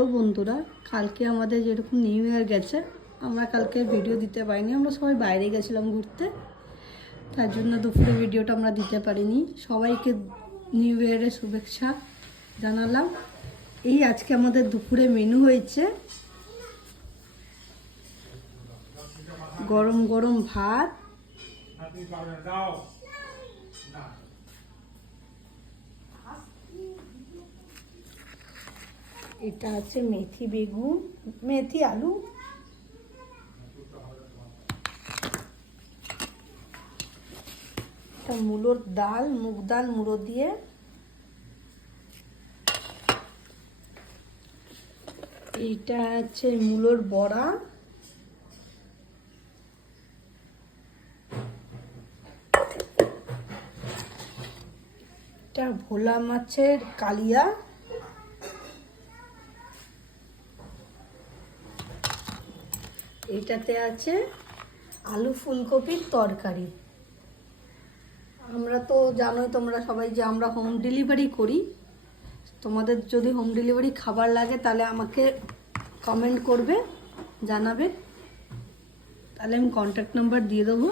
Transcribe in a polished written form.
তো বন্ধুরা, কালকে আমাদের যেরকম নিউ ইয়ার গেছে, আমরা কালকে ভিডিও দিতে পারিনি। আমরা সবাই বাইরে গেছিলাম ঘুরতে, তার জন্য দুপুরে ভিডিওটা আমরা দিতে পারিনি। সবাইকে নিউ ইয়ারের শুভেচ্ছা জানালাম। এই আজকে আমাদের দুপুরে মেনু হয়েছে গরম গরম ভাত, এটা আছে মেথি বেগুন, মেথি আলু, এটা মূলোর ডাল, মুগ ডাল মুড়ো দিয়ে, এইটা আছে মূলোর বড়া, এটা ভোলা মাছের কালিয়া, এইটাতে আছে আলু ফুলকপির তরকারি। আমরা তো জানোই তোমরা সবাই যে আমরা হোম ডেলিভারি করি। তোমাদের যদি হোম ডেলিভারি খাবার লাগে তাহলে আমাকে কমেন্ট করবে, জানাবে, তাহলে আমি কন্ট্যাক্ট নাম্বার দিয়ে দেবো।